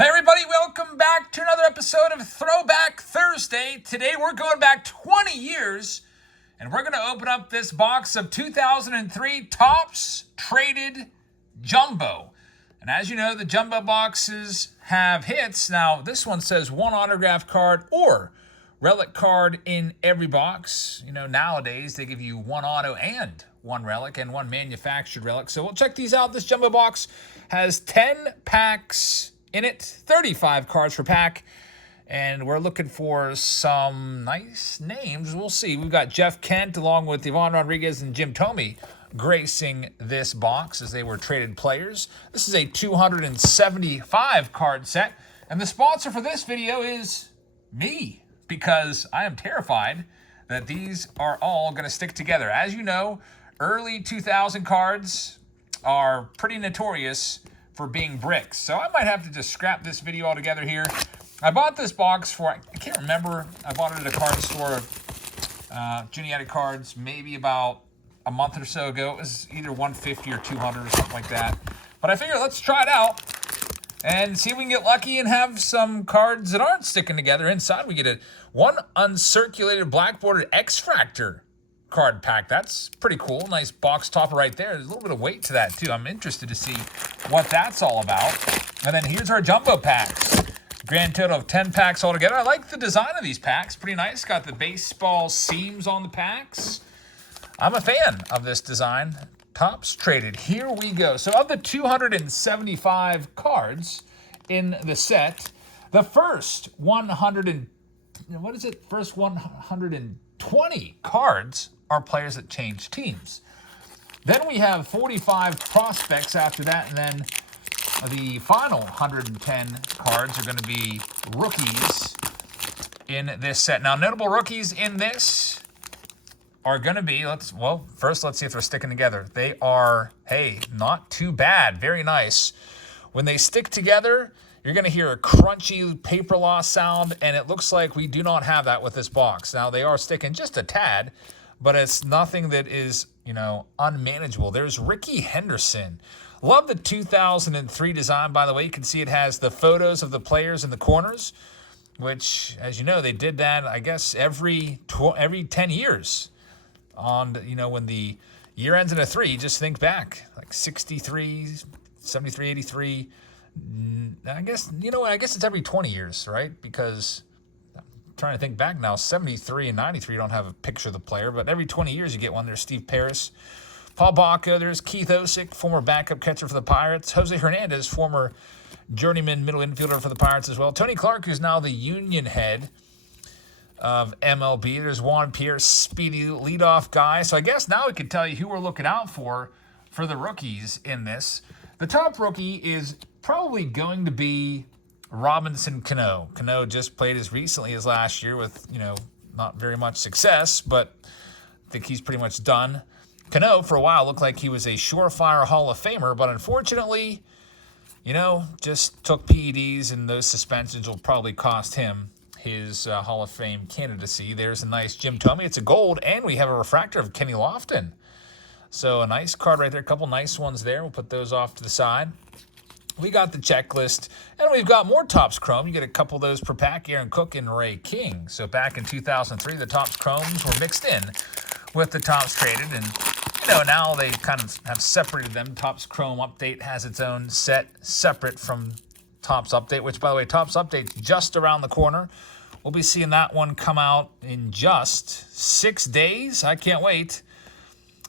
Hey everybody, welcome back to another episode of Throwback Thursday. Today we're going back 20 years and we're going to open up this box of 2003 Topps Traded Jumbo. And as you know, the Jumbo boxes have hits. Now this one says one autograph card or relic card in every box. You know, nowadays they give you one auto and one relic and one manufactured relic. So we'll check these out. This Jumbo box has 10 packs in it, 35 cards per pack, and we're looking for some nice names. We'll see. We've got Jeff Kent along with Ivan Rodriguez and Jim Thome gracing this box as they were traded players. This is a 275 card set, and the sponsor for this video is me, because I am terrified that these are all going to stick together. As you know, early 2000 cards are pretty notorious for being bricks. So I might have to just scrap this video altogether here. I bought this box for, I can't remember, I bought it at a card store, Juniata Cards, maybe about a month or so ago. It was either 150 or 200 or something like that. But I figured let's try it out and see if we can get lucky and have some cards that aren't sticking together. Inside we get one uncirculated black-bordered X-Fractor card pack. That's pretty cool. Nice box topper right there. There's a little bit of weight to that too. I'm interested to see what that's all about. And then here's our jumbo packs. Grand total of 10 packs altogether. I like the design of these packs. Pretty nice. Got the baseball seams on the packs. I'm a fan of this design. Topps Traded. Here we go. So of the 275 cards in the set, the first 120 cards are players that change teams. Then we have 45 prospects after that, and then the final 110 cards are going to be rookies in this set. Now, notable rookies in this are going to be, first let's see if they're sticking together. They are, hey, not too bad. Very nice. When they stick together, you're going to hear a crunchy paper loss sound, and it looks like we do not have that with this box. Now, they are sticking just a tad, but it's nothing that is, unmanageable. There's Ricky Henderson. Love the 2003 design, by the way. You can see it has the photos of the players in the corners, which, as you know, they did that, I guess, every 10 years. When the year ends in a 3, just think back, like 63, 73, 83. I guess it's every 20 years, right? Because I'm trying to think back now, 73 and 93 don't have a picture of the player, but every 20 years you get one. There's Steve Paris, Paul Baca, there's Keith Osick, former backup catcher for the Pirates, Jose Hernandez, former journeyman middle infielder for the Pirates as well, Tony Clark, who's now the union head of MLB. There's Juan Pierre, speedy leadoff guy. So I guess now we can tell you who we're looking out for the rookies in this. The top rookie is probably going to be Robinson Cano. Cano just played as recently as last year with, not very much success, but I think he's pretty much done. Cano, for a while, looked like he was a surefire Hall of Famer, but unfortunately, just took PEDs, and those suspensions will probably cost him his Hall of Fame candidacy. There's a nice Jim Thome. It's a gold, and we have a refractor of Kenny Lofton. So a nice card right there. A couple nice ones there. We'll put those off to the side. We got the checklist, and we've got more Topps Chrome. You get a couple of those per pack, Aaron Cook and Ray King. So back in 2003, the Topps Chromes were mixed in with the Topps Traded, and now they kind of have separated them. Topps Chrome Update has its own set separate from Topps Update, which, by the way, Topps Update's just around the corner. We'll be seeing that one come out in just 6 days. I can't wait.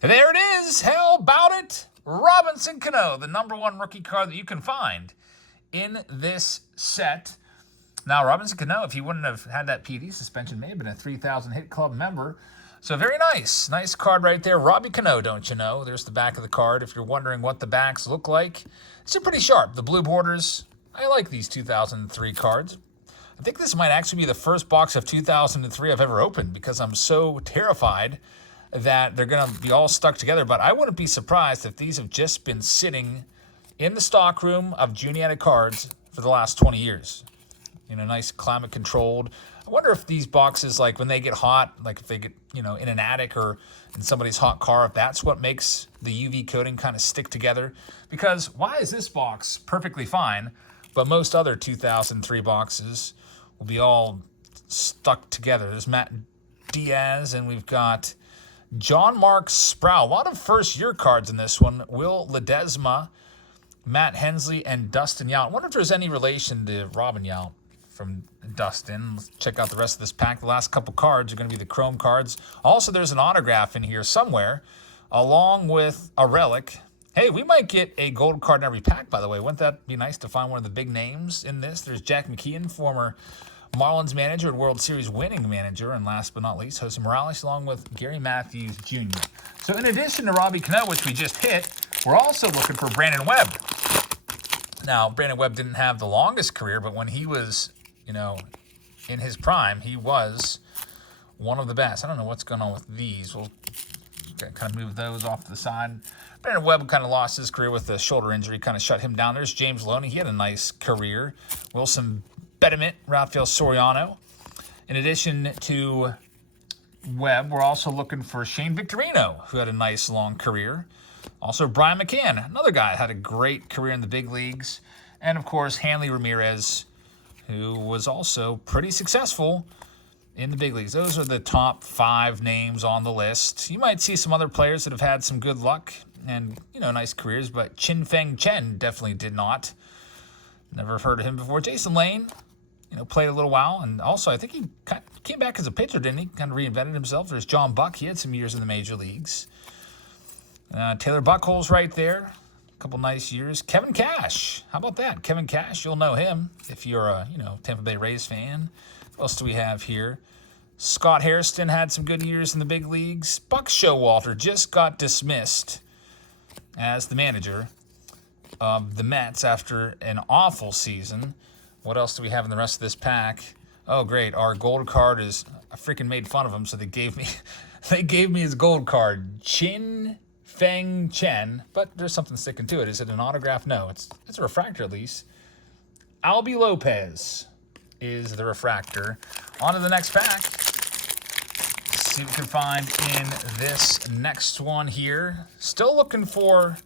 There it is. How about it? Robinson Cano, the #1 rookie card that you can find in this set. Now, Robinson Cano, if he wouldn't have had that PD suspension, may have been a 3,000 hit club member. So very nice. Nice card right there. Robbie Cano, don't you know? There's the back of the card. If you're wondering what the backs look like, it's pretty sharp. The blue borders. I like these 2003 cards. I think this might actually be the first box of 2003 I've ever opened because I'm so terrified that they're going to be all stuck together. But I wouldn't be surprised if these have just been sitting in the stockroom of Juniata Cards for the last 20 years. Nice climate controlled. I wonder if these boxes, like when they get hot, like if they get, in an attic or in somebody's hot car, if that's what makes the UV coating kind of stick together. Because why is this box perfectly fine but most other 2003 boxes will be all stuck together. There's Matt Diaz, and we've got John Mark Sproul. A lot of first-year cards in this one. Will Ledesma, Matt Hensley, and Dustin Yount. I wonder if there's any relation to Robin Yount from Dustin. Let's check out the rest of this pack. The last couple cards are going to be the Chrome cards. Also, there's an autograph in here somewhere, along with a relic. Hey, we might get a gold card in every pack, by the way. Wouldn't that be nice to find one of the big names in this? There's Jack McKeon, former Marlins manager and World Series winning manager. And last but not least, Jose Morales, along with Gary Matthews Jr. So in addition to Robbie Cano, which we just hit, we're also looking for Brandon Webb. Now, Brandon Webb didn't have the longest career, but when he was, in his prime, he was one of the best. I don't know what's going on with these. We'll kind of move those off to the side. Brandon Webb kind of lost his career with a shoulder injury, kind of shut him down. There's James Loney. He had a nice career. Wilson Betterment, Rafael Soriano. In addition to Webb, we're also looking for Shane Victorino, who had a nice long career. Also Brian McCann, another guy, had a great career in the big leagues. And, of course, Hanley Ramirez, who was also pretty successful in the big leagues. Those are the top 5 names on the list. You might see some other players that have had some good luck and, nice careers, but Chin Feng Chen definitely did not. Never heard of him before. Jason Lane, played a little while, and also I think he came back as a pitcher, didn't he? Kind of reinvented himself. There's John Buck. He had some years in the major leagues. Taylor Buchholz right there. A couple nice years. Kevin Cash. How about that? Kevin Cash, you'll know him if you're a, Tampa Bay Rays fan. What else do we have here? Scott Hairston had some good years in the big leagues. Buck Showalter just got dismissed as the manager of the Mets after an awful season. What else do we have in the rest of this pack? Oh, great. Our gold card is, I freaking made fun of him, so they gave me his gold card. Chin Feng Chen, but there's something sticking to it. Is it an autograph? No, it's a refractor at least. Albie Lopez is the refractor. On to the next pack. Let's see what we can find in this next one here. Still looking for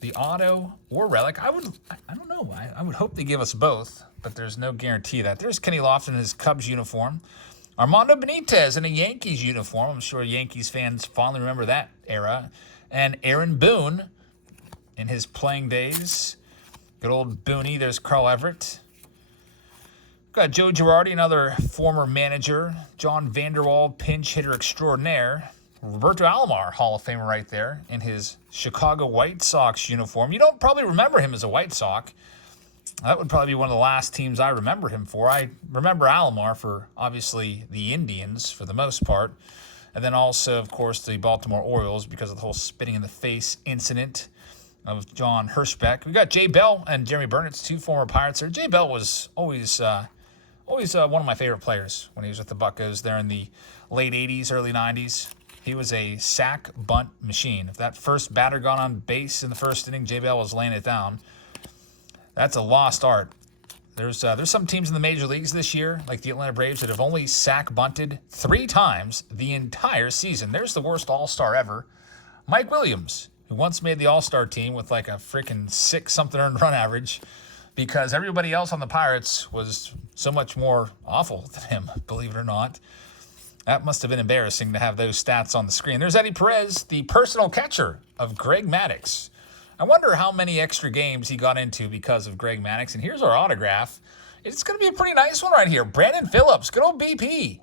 the auto or relic. I don't know. I would hope they give us both, but there's no guarantee of that. There's Kenny Lofton in his Cubs uniform. Armando Benitez in a Yankees uniform. I'm sure Yankees fans fondly remember that era. And Aaron Boone in his playing days. Good old Booney. There's Carl Everett. Got Joe Girardi, another former manager. John Vanderwall, pinch hitter extraordinaire. Roberto Alomar, Hall of Famer right there, in his Chicago White Sox uniform. You don't probably remember him as a White Sox. That would probably be one of the last teams I remember him for. I remember Alomar for, obviously, the Indians for the most part. And then also, of course, the Baltimore Orioles because of the whole spitting in the face incident of John Hirschbeck. We got Jay Bell and Jeremy Burnitz, 2 former Pirates there. Jay Bell was always one of my favorite players when he was with the Buccos there in the late 80s, early 90s. He was a sack bunt machine. If that first batter got on base in the first inning, Jay Bell was laying it down. That's a lost art. There's some teams in the major leagues this year, like the Atlanta Braves, that have only sack bunted 3 times the entire season. There's the worst all-star ever. Mike Williams, who once made the all-star team with like a freaking 6-something earned run average because everybody else on the Pirates was so much more awful than him, believe it or not. That must have been embarrassing to have those stats on the screen. There's Eddie Perez, the personal catcher of Greg Maddux. I wonder how many extra games he got into because of Greg Maddux. And here's our autograph. It's going to be a pretty nice one right here. Brandon Phillips, good old BP.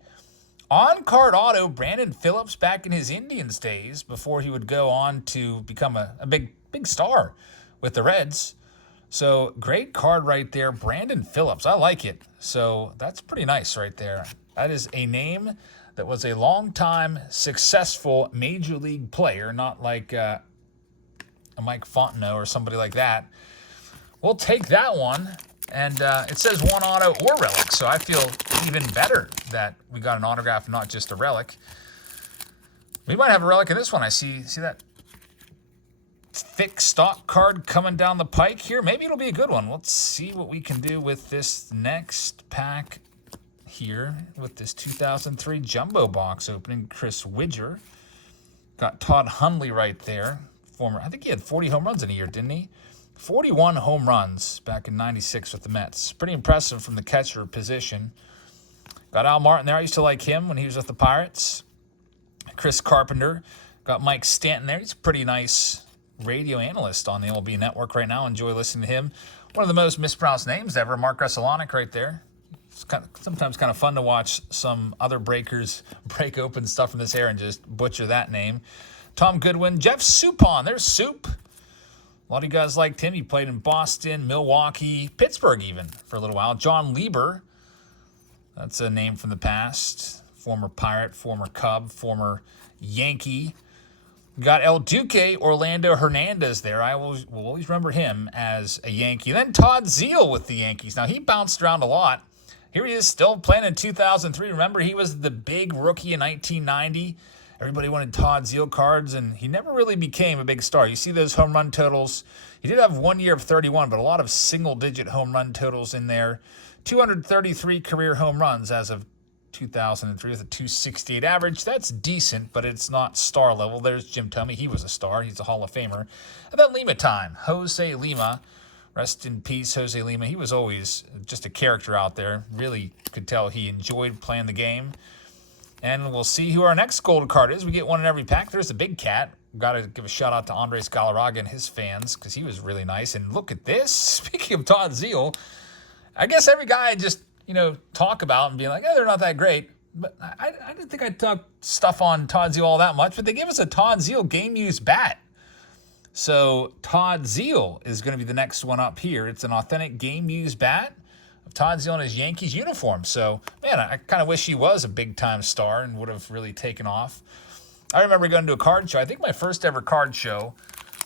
On-card auto, Brandon Phillips back in his Indians days before he would go on to become a big star with the Reds. So great card right there, Brandon Phillips. I like it. So that's pretty nice right there. That is a name that was a long-time successful major league player, not like a Mike Fontenot or somebody like that. We'll take that one. And it says 1 auto or relic, so I feel even better that we got an autograph, not just a relic. We might have a relic in this one. I see that thick stock card coming down the pike here. Maybe it'll be a good one. Let's see what we can do with this next pack here with this 2003 jumbo box opening. Chris Widger. Got Todd Hundley right there. I think he had 40 home runs in a year, didn't he? 41 home runs back in '96 with the Mets. Pretty impressive from the catcher position. Got Al Martin there. I used to like him when he was with the Pirates. Chris Carpenter. Got Mike Stanton there. He's a pretty nice radio analyst on the MLB Network right now. Enjoy listening to him. One of the most mispronounced names ever, Mark Russellonic right there. It's sometimes kind of fun to watch some other breakers break open stuff from this era and just butcher that name. Tom Goodwin. Jeff Suppan. There's Soup. A lot of you guys liked him. He played in Boston, Milwaukee, Pittsburgh even for a little while. John Lieber. That's a name from the past. Former Pirate, former Cub, former Yankee. Got El Duque Orlando Hernandez there. I will always remember him as a Yankee. Then Todd Zeile with the Yankees. Now, he bounced around a lot. Here he is still playing in 2003. Remember, he was the big rookie in 1990. Everybody wanted Todd Zeile cards, and he never really became a big star. You see those home run totals. He did have 1 year of 31, but a lot of single-digit home run totals in there. 233 career home runs as of 2003 with a 268 average. That's decent, but it's not star level. There's Jim Thome. He was a star. He's a Hall of Famer. And then Lima time. Jose Lima. Rest in peace, Jose Lima. He was always just a character out there. Really could tell he enjoyed playing the game. And we'll see who our next gold card is. We get one in every pack. There's the big cat. Got to give a shout out to Andres Galarraga and his fans because he was really nice. And look at this. Speaking of Todd Zeile, I guess every guy just, talk about and be like, they're not that great. But I didn't think I'd talk stuff on Todd Zeile all that much. But they give us a Todd Zeile game-used bat. So Todd Zeile is going to be the next one up here. It's an authentic game-used bat of Todd Zeile in his Yankees uniform. So, man, I kind of wish he was a big-time star and would have really taken off. I remember going to a card show. I think my first ever card show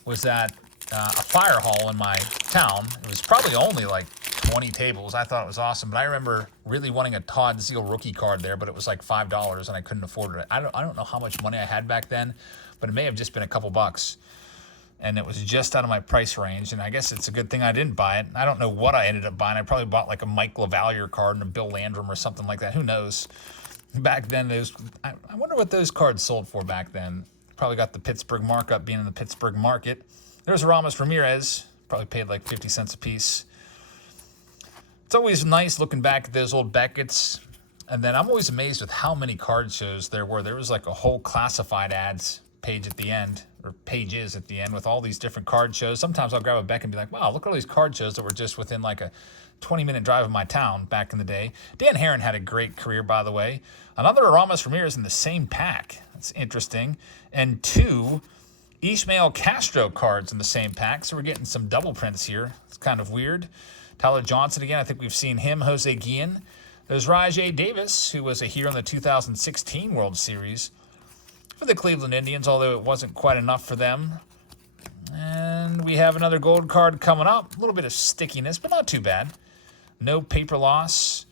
was at a fire hall in my town. It was probably only like 20 tables. I thought it was awesome. But I remember really wanting a Todd Zeile rookie card there, but it was like $5 and I couldn't afford it. I don't know how much money I had back then, but it may have just been a couple bucks. And it was just out of my price range, and I guess it's a good thing I didn't buy it. I don't know what I ended up buying. I probably bought like a Mike LaValliere card and a Bill Landrum or something like that. Who knows? Back then, I wonder what those cards sold for back then. Probably got the Pittsburgh markup being in the Pittsburgh market. There's Ramos Ramirez. Probably paid like 50 cents a piece. It's always nice looking back at those old Beckett's. And then I'm always amazed with how many card shows there were. There was like a whole classified ads page at the end, or pages at the end, with all these different card shows. Sometimes I'll grab a Beck and be like, wow, look at all these card shows that were just within like a 20-minute drive of my town back in the day. Dan Herron had a great career, by the way. Another Ramos Ramirez in the same pack. That's interesting. And 2 Ishmael Castro cards in the same pack. So we're getting some double prints here. It's kind of weird. Tyler Johnson again. I think we've seen him. Jose Guillen. There's Rajay Davis, who was a hero in the 2016 World Series for the Cleveland Indians, although it wasn't quite enough for them. And we have another gold card coming up. A little bit of stickiness, but not too bad. No paper loss.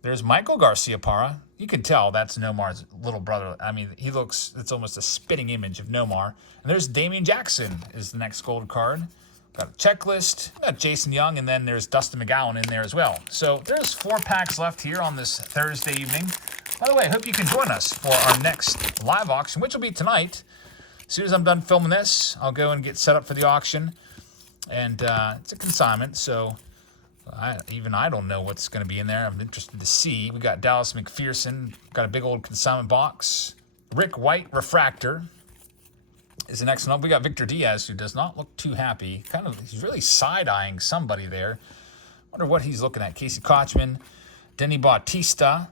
There's Michael Garcia-Parra. You can tell that's Nomar's little brother. I mean, it's almost a spitting image of Nomar. And there's Damian Jackson is the next gold card. Got a checklist. Got Jason Young, and then there's Dustin McGowan in there as well. So there's 4 packs left here on this Thursday evening. By the way, I hope you can join us for our next live auction, which will be tonight. As soon as I'm done filming this, I'll go and get set up for the auction. And it's a consignment, so I don't know what's going to be in there. I'm interested to see. We got Dallas McPherson. Got a big old consignment box. Rick White Refractor is the next one up. We got Victor Diaz, who does not look too happy. He's really side-eyeing somebody there. Wonder what he's looking at. Casey Kochman. Denny Bautista.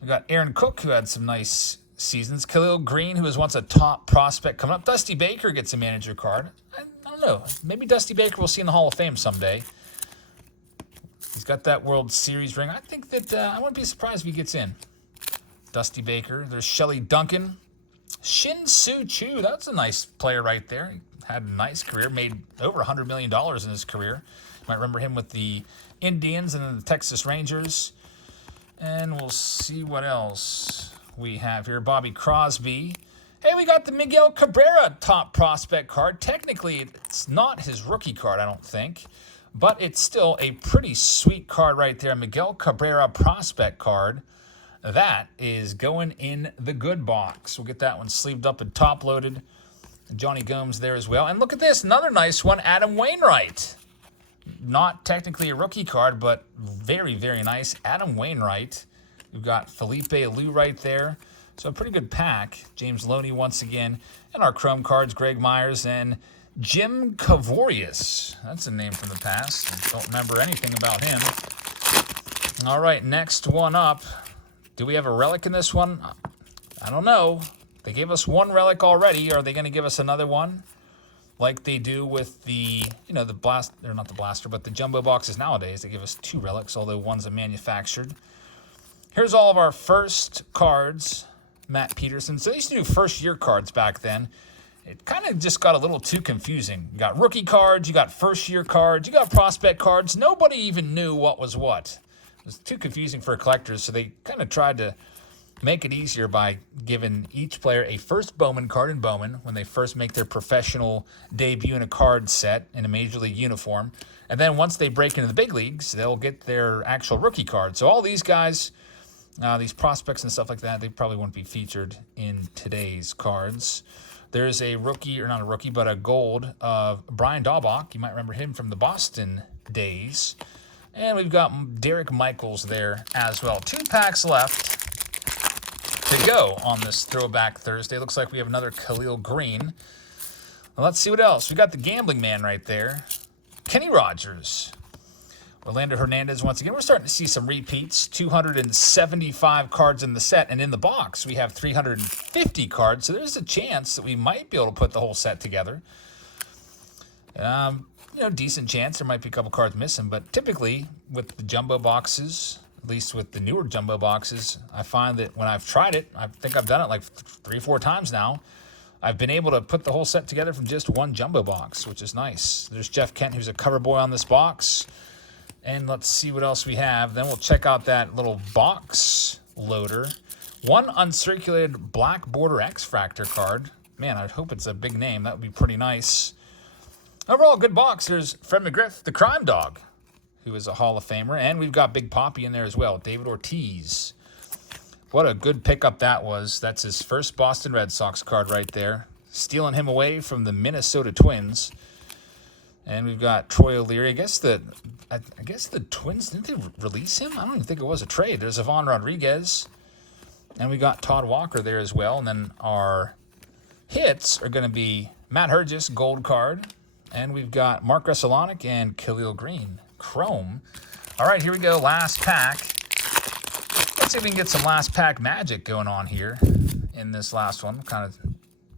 We got Aaron Cook, who had some nice seasons. Khalil Green, who was once a top prospect, coming up. Dusty Baker gets a manager card. I don't know. Maybe Dusty Baker we'll see in the Hall of Fame someday. He's got that World Series ring. I think that I wouldn't be surprised if he gets in. Dusty Baker. There's Shelley Duncan. Shin Soo Choo. That's a nice player right there. He had a nice career. Made over $100 million in his career. You might remember him with the Indians and then the Texas Rangers. And we'll see what else we have here. Bobby Crosby. Hey, we got the Miguel Cabrera top prospect card. Technically, it's not his rookie card, I don't think. But it's still a pretty sweet card right there. Miguel Cabrera prospect card. That is going in the good box. We'll get that one sleeved up and top loaded. Johnny Gomes there as well. And look at this, another nice one, Adam Wainwright. Not technically a rookie card, but very, very nice. Adam Wainwright. We've got Felipe Alou right there. So a pretty good pack. James Loney once again. And our Chrome cards, Greg Myers and Jim Kavorius. That's a name from the past. I don't remember anything about him. All right, next one up. Do we have a relic in this one? I don't know. They gave us one relic already. Are they going to give us another one? Like they do with the, the blast, or not the blaster, but the jumbo boxes nowadays. They give us 2 relics, although one's a manufactured. Here's all of our first cards. Matt Peterson. So they used to do first-year cards back then. It kind of just got a little too confusing. You got rookie cards, you got first-year cards, you got prospect cards. Nobody even knew what was what. It was too confusing for collectors, so they kind of tried to make it easier by giving each player a first Bowman card in Bowman when they first make their professional debut in a card set in a Major League uniform. And then once they break into the big leagues, they'll get their actual rookie card. So all these guys, these prospects and stuff like that, they probably won't be featured in today's cards. There's a rookie, or not a rookie, but a gold of Brian Daubach. You might remember him from the Boston days. And we've got Derek Michaels there as well. 2 packs left to go on this Throwback Thursday. Looks like we have another Khalil Green. Well, let's see what else. We got the Gambling Man right there. Kenny Rogers. Orlando Hernandez once again. We're starting to see some repeats. 275 cards in the set, and in the box we have 350 cards. So there's a chance that we might be able to put the whole set together. Decent chance. There might be a couple cards missing, but typically with the jumbo boxes, at least with the newer jumbo boxes, I find that when I've tried it, I think I've done it like 3 or 4 times now, I've been able to put the whole set together from just one jumbo box, which is nice. There's Jeff Kent, who's a cover boy on this box. And let's see what else we have. Then we'll check out that little box loader. One uncirculated black border X-Fractor card. Man, I hope it's a big name. That would be pretty nice. Overall, good box. There's Fred McGriff, the crime dog, who is a Hall of Famer. And we've got Big Papi in there as well, David Ortiz. What a good pickup that was. That's his first Boston Red Sox card right there. Stealing him away from the Minnesota Twins. And we've got Troy O'Leary. I guess the Twins, didn't they release him? I don't even think it was a trade. There's Ivan Rodriguez. And we got Todd Walker there as well. And then our hits are going to be Matt Hergis, gold card. And we've got Mark Ressalonic and Khalil Green, chrome. All right, here we go. Last pack. Let's see if we can get some last pack magic going on here in this last one. Kind of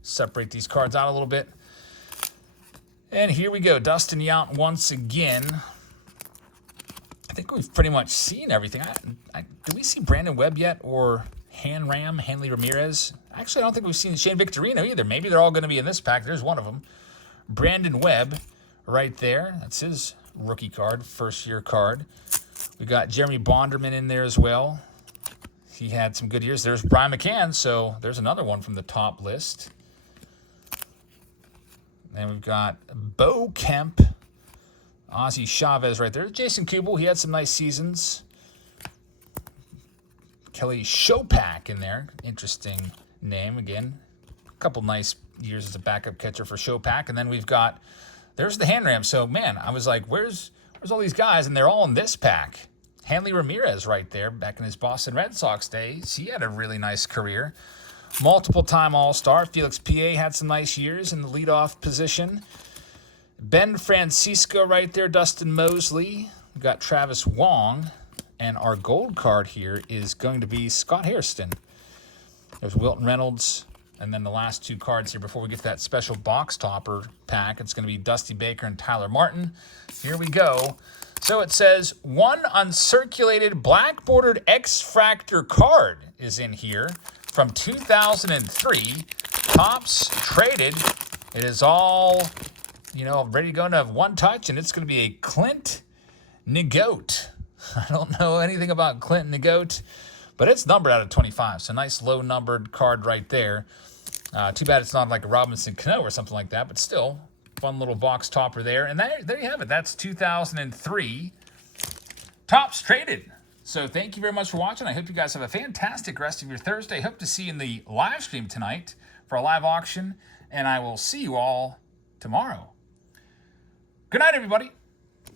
separate these cards out a little bit. And here we go. Dustin Yount once again. I think we've pretty much seen everything. Did we see Brandon Webb yet, or Hanley Ramirez? Actually, I don't think we've seen Shane Victorino either. Maybe they're all going to be in this pack. There's one of them. Brandon Webb right there. That's his rookie card, first-year card. We got Jeremy Bonderman in there as well. He had some good years. There's Brian McCann, so there's another one from the top list. And we've got Bo Kemp, Ozzie Chavez right there. Jason Kubel, he had some nice seasons. Kelly Shopak in there. Interesting name again. A couple nice years as a backup catcher for Shopak. And then we've got, there's the Hanram. So, man, I was like, where's all these guys? And they're all in this pack. Hanley Ramirez right there, back in his Boston Red Sox days. He had a really nice career. Multiple-time All-Star. Felix P.A. had some nice years in the leadoff position. Ben Francisco right there. Dustin Mosley. We've got Travis Wong. And our gold card here is going to be Scott Hairston. There's Wilton Reynolds. And then the last 2 cards here before we get to that special box topper pack. It's going to be Dusty Baker and Tyler Martin. Here we go. So it says, one uncirculated black-bordered X-Fractor card is in here from 2003. TOPPS traded. It is all, ready to go into one touch, and it's going to be a Clint Negote. I don't know anything about Clint Negote, but it's numbered out of 25. So nice low-numbered card right there. Too bad it's not like a Robinson Cano or something like that, but still, fun little box topper there. And there you have it. That's 2003 TOPPS traded. So thank you very much for watching. I hope you guys have a fantastic rest of your Thursday. Hope to see you in the live stream tonight for a live auction and I will see you all tomorrow. Good night, everybody.